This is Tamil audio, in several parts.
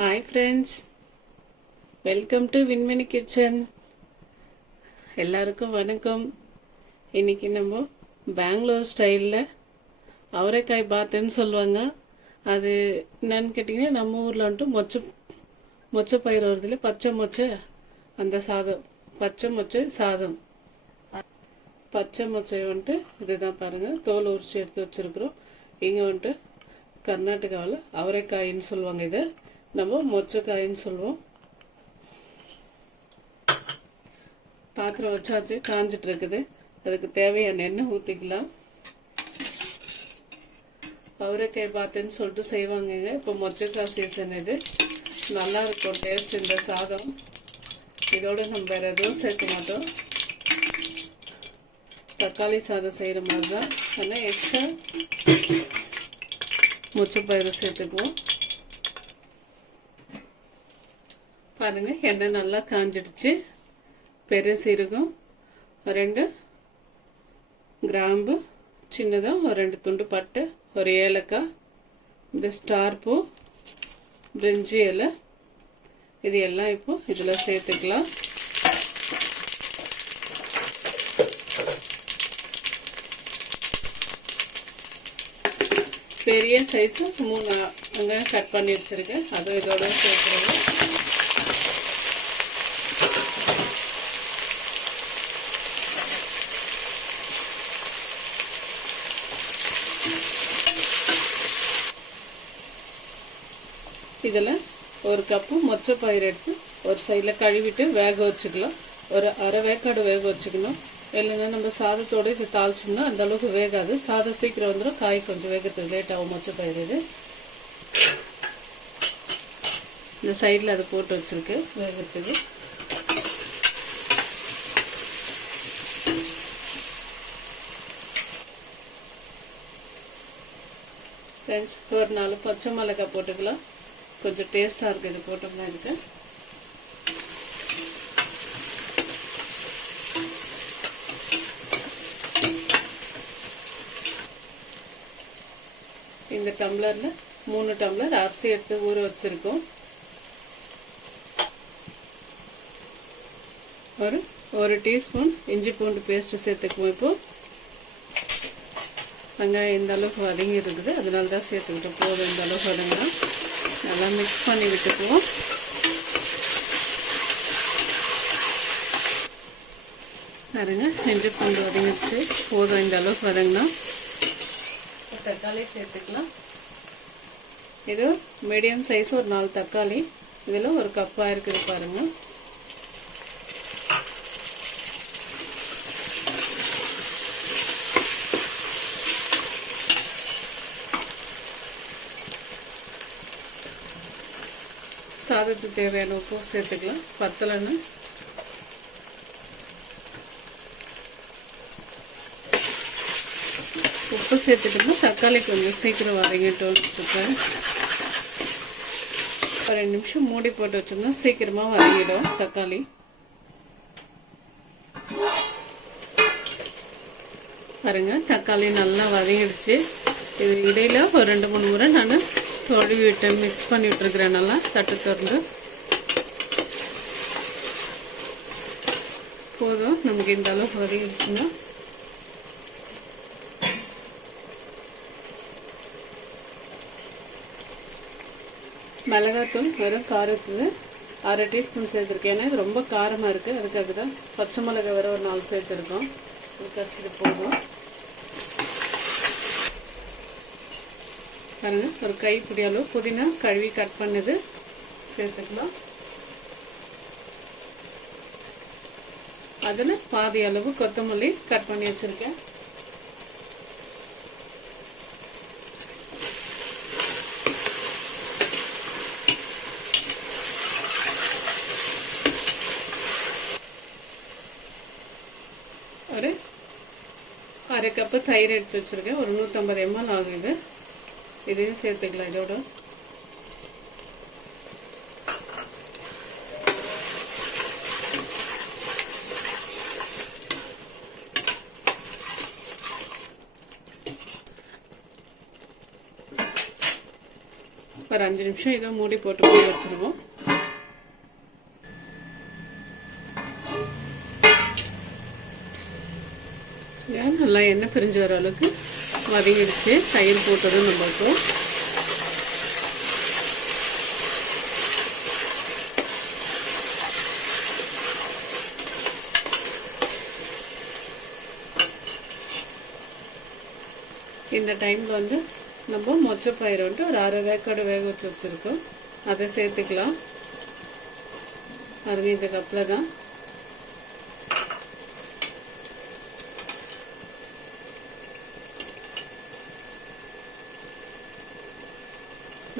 Hi friends, welcome to Vinmani Kitchen. எல்லாருக்கும் வணக்கம். இன்னைக்கு நம்ம பெங்களூர் ஸ்டைலில் அவரைக்காய் பாத்துன்னு சொல்லுவாங்க. அது என்னன்னு கேட்டிங்கன்னா நம்ம ஊரில் வந்துட்டு மொச்சை பயிர் வருதுல பச்சை மொச்சை, அந்த சாதம், பச்சை மொச்சை சாதம். பச்சை மொச்சை வந்துட்டு இதுதான் பாருங்கள், தோல் உரிச்சு எடுத்து வச்சுருக்குறோம். இங்கே வந்துட்டு கர்நாடகாவில் அவரைக்காயின்னு சொல்லுவாங்க, இதை நம்ம மொச்சக்காயின்னு சொல்லுவோம். பாத்திரம் வச்சாச்சு, காஞ்சிட்டு இருக்குது. அதுக்கு தேவையான எண்ணெய் ஊற்றிக்கலாம். அவரைக்காய் பாத்துன்னு சொல்லிட்டு செய்வாங்க. இப்போ மொச்சக்காய் சீசன், இது நல்லா இருக்கும் டேஸ்ட் இந்த சாதம். இதோட நம்ம வேற எதுவும் சேர்க்க மாட்டோம். தக்காளி சாதம் செய்கிற மாதிரி தான், ஆனால் எக்ஸ்ட்ரா மொச்சப்பயிறு சேர்த்துக்குவோம். பாருங்க, எண்ணெய் நல்லா காஞ்சிடுச்சு. பெரிய சீரகம் 2 கிராம்பு, சின்னதாக ஒரு 2 துண்டு பட்டை, ஒரு ஏலக்காய், இந்த ஸ்டார் பூ, பிரிஞ்சி இலை, இது எல்லாம் இப்போ இதில் சேர்த்துக்கலாம். பெரிய சைஸு 3 வெங்காயம் கட் பண்ணி வச்சுருக்கேன், அதுவும் இதோட சேர்த்துருவேன். இதில் ஒரு கப்பு மொச்சப்பயிர் எடுத்து ஒரு சைடில் கழுவிட்டு வேக வச்சுக்கலாம். ஒரு அரை வேக்காடு வேக வச்சுக்கணும். இல்லைன்னா நம்ம சாதத்தோடு இது தாளிச்சோம்னா அந்த அளவுக்கு வேகாது. சாதம் சீக்கிரம் வந்துடும், காய் கொஞ்சம் வேகத்துக்கு லேட் ஆகும். மொச்சப்பயிர் இது இந்த சைடில் அதை போட்டு வச்சுருக்கு வேகத்துக்கு. ஃப்ரெண்ட்ஸ், ஒரு 4 பச்சை மிளகாய் போட்டுக்கலாம். கொஞ்சம் டேஸ்டாக இருக்குது இது போட்டோம்னா. இருக்கு இந்த டம்ளரில் 3 டம்ளர் அரிசி எடுத்து ஊற வச்சுருக்கோம். ஒரு டீஸ்பூன் இஞ்சி பூண்டு பேஸ்ட்டு சேர்த்துக்குவோம். இப்போ வெங்காயம் இந்த அளவுக்கு வதங்கி இருக்குது, அதனால தான் சேர்த்துக்கிட்டோம். போதும், இந்த அளவுக்கு வதங்கினா நல்லா மிக்ஸ் பண்ணி விட்டுக்குவோம். பாருங்க, இஞ்சி பூண்டு வதங்கிடுச்சு, போதும் இந்த அளவுக்கு வதங்கினா. தக்காளி சேர்த்துக்கலாம். இது மீடியம் சைஸ் ஒரு 4 தக்காளி, இதில் ஒரு கப்பாக இருக்குது பாருங்க. சாதத்துக்கு தேவையான உப்பு சேர்த்துக்கலாம். பத்தலைன்னு உப்பு சேர்த்துட்டோம்னா தக்காளி கொஞ்சம் சீக்கிரம் வதங்கிட்டோம். ஒரு 2 நிமிஷம் மூடி போட்டு வச்சோம்னா சீக்கிரமா வதங்கிடும் தக்காளி. பாருங்க, தக்காளி நல்லா வதங்கிடுச்சு. இது இடையில ஒரு 2-3 முறை நான் தொழுவி விட்டு மிக்ஸ் பண்ணி விட்டுருக்கிறேன். நல்லா தட்டு திறந்து போதும். நமக்கு இந்த அளவுக்கு வதங்கிடுச்சுன்னா மிளகாத்தூள் வெறும் காரத்துக்கு 1/2 டீஸ்பூன் சேர்த்துருக்கேன். ஏன்னா இது ரொம்ப காரமாக இருக்குது, அதுக்காக தான். பச்சை மிளகாய் வேறு ஒரு 4 சேர்த்துருக்கோம். கச்சிட்டு போதும். பாருங்க, ஒரு கைப்பிடி அளவு புதினா கழுவி கட் பண்ணது சேர்த்துக்கலாம். அதில் பாதி அளவு கொத்தமல்லி கட் பண்ணி வச்சுருக்கேன். ஒரு 1/2 கப்பு தயிர் எடுத்து வச்சுருக்கேன். ஒரு 150 ml ஆகுது. இதையும் சேர்த்துக்கலாம் இதோட. ஒரு ஒரு 5 நிமிஷம் இதை மூடி போட்டு மூடி வச்சிருவோம். நல்லா எண்ணெய் பிரிஞ்சு வர அளவுக்கு வதங்கிடுச்சு. தயிர் போட்டதும் நம்மளுக்கு இந்த டைமில் வந்து நம்ம மொச்சப்பயிறு வந்துட்டு ஒரு அரை வேக்காடு வேக வச்சு வச்சுருக்கோம், அதை சேர்த்துக்கலாம். பாருங்க, இந்த கப்பில் தான்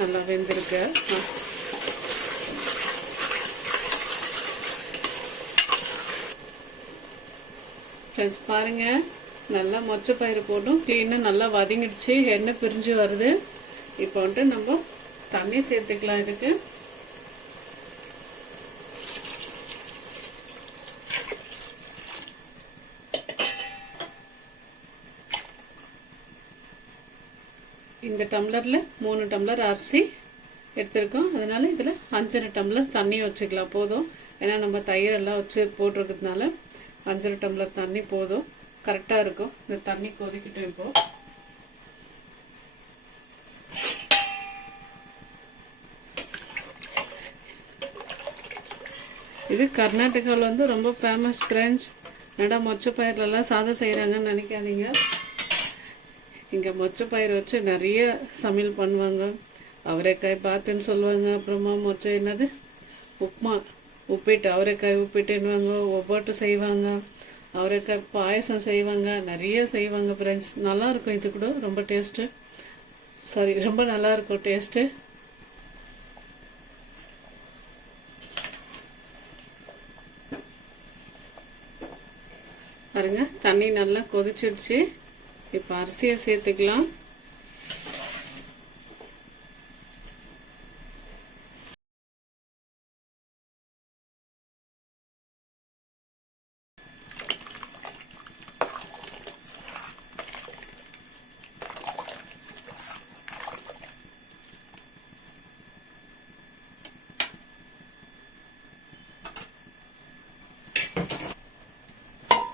நல்லா வெந்திருக்கு. ஃப்ரெண்ட்ஸ் பாருங்க, நல்லா மொச்சப்பயிறு போட்டும் க்ளீனாக நல்லா வதங்கிடுச்சு, எண்ணெய் பிரிஞ்சு வருது. இப்போ வந்துட்டு நம்ம தண்ணி சேர்த்துக்கலாம். இதுக்கு இந்த டம்ளரில் 3 டம்ளர் அரிசி எடுத்திருக்கோம், அதனால இதில் 5 டம்ளர் தண்ணி வச்சுக்கலாம் போதும். ஏன்னா நம்ம தயிரெல்லாம் வச்சு போட்டிருக்கிறதுனால 5 டம்ளர் தண்ணி போதும், கரெக்டாக இருக்கும். இந்த தண்ணி கொதிக்கிட்டோம். இப்போ இது கர்நாடகாவில் வந்து ரொம்ப ஃபேமஸ் ஃப்ரெண்ட்ஸ். என்னடா மொச்சப்பயிரெல்லாம் சாதம் செய்கிறாங்கன்னு நினைக்காதீங்க. இங்கே மொச்சப்பயிறு வச்சு நிறைய சமையல் பண்ணுவாங்க. அவரைக்காய் பாத்துன்னு சொல்லுவாங்க. அப்புறமா என்னது உப்புமா, உப்பிட்டு அவரைக்காய் உப்பிட்டுன்னுவாங்க. ஒவ்வொட்டு செய்வாங்க, அவரைக்காய் பாயசம் செய்வாங்க, நிறைய செய்வாங்க ஃப்ரெண்ட்ஸ். நல்லாயிருக்கும். இது கூட ரொம்ப டேஸ்ட்டு, ரொம்ப நல்லாயிருக்கும் டேஸ்ட்டு. பாருங்க, தண்ணி நல்லா கொதிச்சிடுச்சு. இப்போ அரிசியை சேர்த்துக்கலாம்.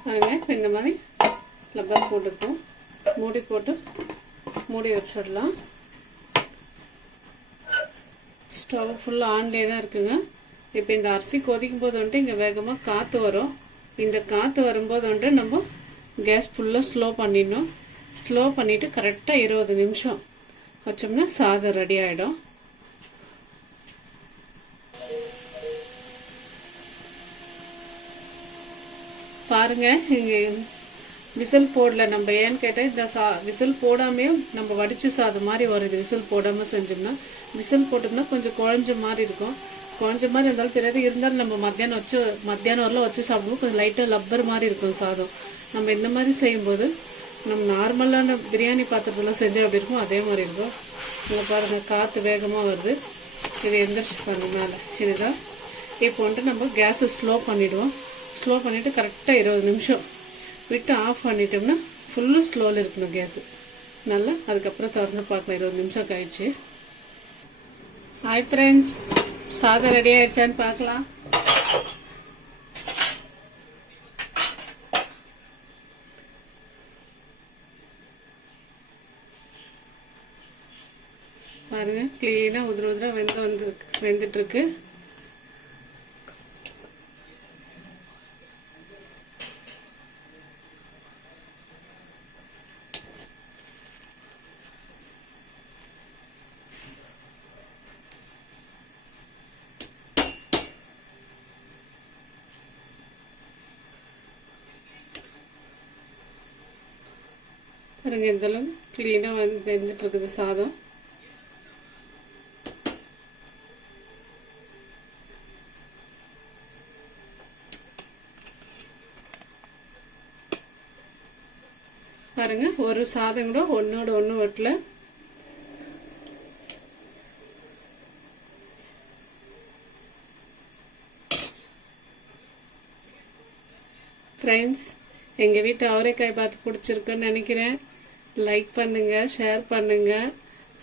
பாருங்க, இந்த மாதிரி லப்பர் போட்டுப்போம். மூடி போட்டு மூடி வச்சிடலாம். ஸ்டவ் ஃபுல்லாக ஆன்லேயே தான் இருக்குங்க. இப்போ இந்த அரிசி கொதிக்கும் போது வந்துட்டு இங்கே வேகமாக காற்று வரும். இந்த காற்று வரும்போது வந்துட்டு நம்ம கேஸ் ஃபுல்லாக ஸ்லோ பண்ணிடணும். ஸ்லோ பண்ணிவிட்டு கரெக்டாக 20 நிமிஷம் வச்சோம்னா சாதம் ரெடி ஆகிடும். பாருங்க, இங்கே விசில் போடல நம்ம. ஏன்னு கேட்டால் இந்த விசில் போடாமையும் நம்ம வடிச்சு சாதம் மாதிரி வருது. விசில் போடாமல் செஞ்சோம்னா, விசில் போட்டோம்னா கொஞ்சம் குழஞ்ச மாதிரி இருக்கும். குழஞ்ச மாதிரி இருந்தாலும் தெரியாது. இருந்தாலும் நம்ம மத்தியானம் வரலாம் வச்சு சாப்பிடுவோம். கொஞ்சம் லைட்டாக லப்பர் மாதிரி இருக்கும் சாதம். நம்ம இந்த மாதிரி செய்யும்போது நம்ம நார்மலான பிரியாணி பாத்திரத்தில் செஞ்சு அப்படி இருக்கும், அதே மாதிரி இருக்கும். இங்கே பாருங்கள், காற்று வேகமாக வருது. இது எந்திரிச்சு பாருங்க மேலே. இதுதான் இப்போ வந்துட்டு நம்ம கேஸை ஸ்லோ பண்ணிவிடுவோம். ஸ்லோ பண்ணிவிட்டு கரெக்டாக 20 நிமிஷம் விட்டு ஆஃப் பண்ணிட்டோம்னா ஃபுல்லு ஸ்லோவில் இருக்கணும் கேஸு நல்லா. அதுக்கப்புறம் திறந்து பார்க்கலாம் 20 நிமிஷம் கழிச்சு. ஹாய் ஃப்ரெண்ட்ஸ், சாதம் ரெடி ஆயிடுச்சான்னு பார்க்கலாம். பாருங்க, கிளீனாக உதிர உதிர வெந்துட்டு இருக்கு. பாருங்க, இதெல்லாம் கிளீனாக வெந்துட்டு இருக்குது சாதம். பாருங்க, ஒரு சாதம் கூட ஒன்னோட ஒன்று ஒட்டல. ஃப்ரெண்ட்ஸ், எங்கள் வீட்டு அவரைக்காய் பார்த்து பிடிச்சிருக்குன்னு நினைக்கிறேன். லைக் பண்ணுங்கள், ஷேர் பண்ணுங்கள்,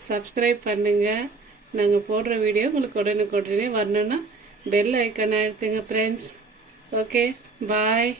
சப்ஸ்கிரைப் பண்ணுங்கள். நாங்கள் போடுற வீடியோ உங்களுக்கு உடனே வரணுன்னா பெல் ஐக்கான் அழுத்துங்க ஃப்ரெண்ட்ஸ். ஓகே, பாய்.